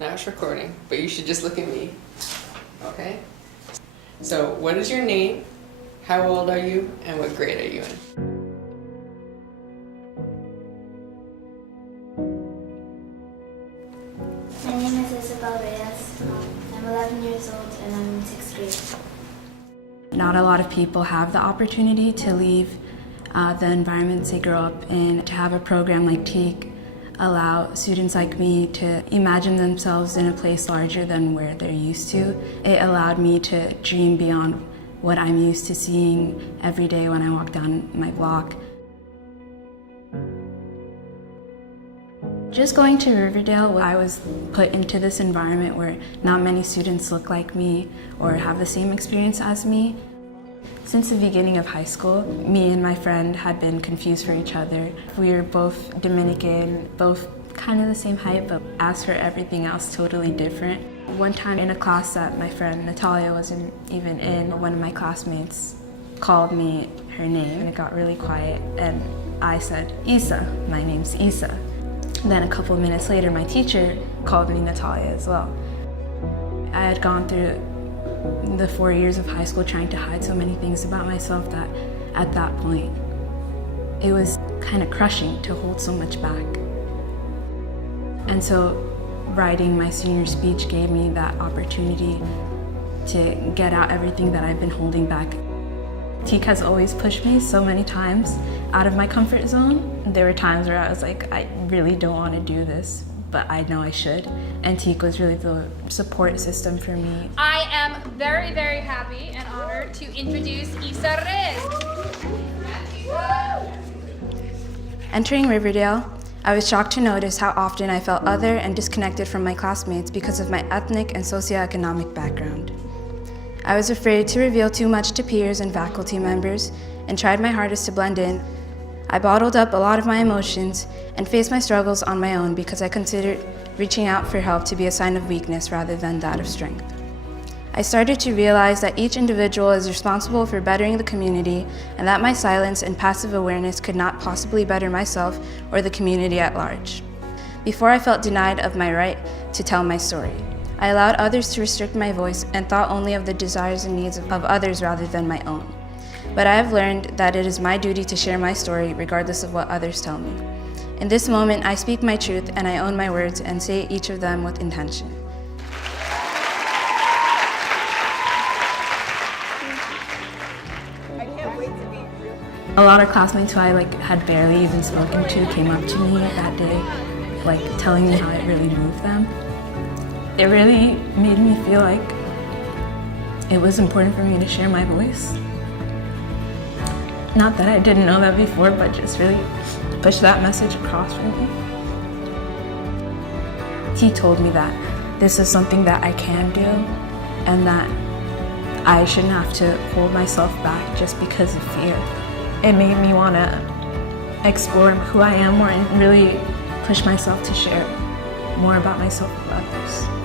Now it's recording, but you should just look at me. Okay? So, what is your name? How old are you? And what grade are you in? My name is Isabel Reyes. I'm 11 years old and I'm in 6th grade. Not a lot of people have the opportunity to leave the environments they grow up in. To have a program like TEAC allow students like me to imagine themselves in a place larger than where they're used to. It allowed me to dream beyond what I'm used to seeing every day when I walk down my block. Just going to Riverdale, I was put into this environment where not many students look like me or have the same experience as me. Since the beginning of high school, me and my friend had been confused for each other. We were both Dominican, both kind of the same height, but as for everything else, totally different. One time in a class that my friend Natalia wasn't even in, one of my classmates called me her name, and it got really quiet, and I said, "Isa, my name's Isa." Then a couple of minutes later, my teacher called me Natalia as well. I had gone through the 4 years of high school trying to hide so many things about myself that at that point, it was kind of crushing to hold so much back. And so writing my senior speech gave me that opportunity to get out everything that I've been holding back. TEAC has always pushed me so many times out of my comfort zone. There were times where I was like, I really don't want to do this, but I know I should. And TEAC was really the support system for me. I am very, very happy and honored to introduce Isa Reyes. Entering Riverdale, I was shocked to notice how often I felt other and disconnected from my classmates because of my ethnic and socioeconomic background. I was afraid to reveal too much to peers and faculty members and tried my hardest to blend in. I bottled up a lot of my emotions and faced my struggles on my own because I considered reaching out for help to be a sign of weakness rather than that of strength. I started to realize that each individual is responsible for bettering the community and that my silence and passive awareness could not possibly better myself or the community at large. Before I felt denied of my right to tell my story, I allowed others to restrict my voice and thought only of the desires and needs of others rather than my own. But I have learned that it is my duty to share my story regardless of what others tell me. In this moment, I speak my truth and I own my words and say each of them with intention. A lot of classmates who I had barely even spoken to came up to me that day, telling me how it really moved them. It really made me feel like it was important for me to share my voice. Not that I didn't know that before, but just really push that message across for me. He told me that this is something that I can do and that I shouldn't have to hold myself back just because of fear. It made me want to explore who I am more and really push myself to share more about myself with others.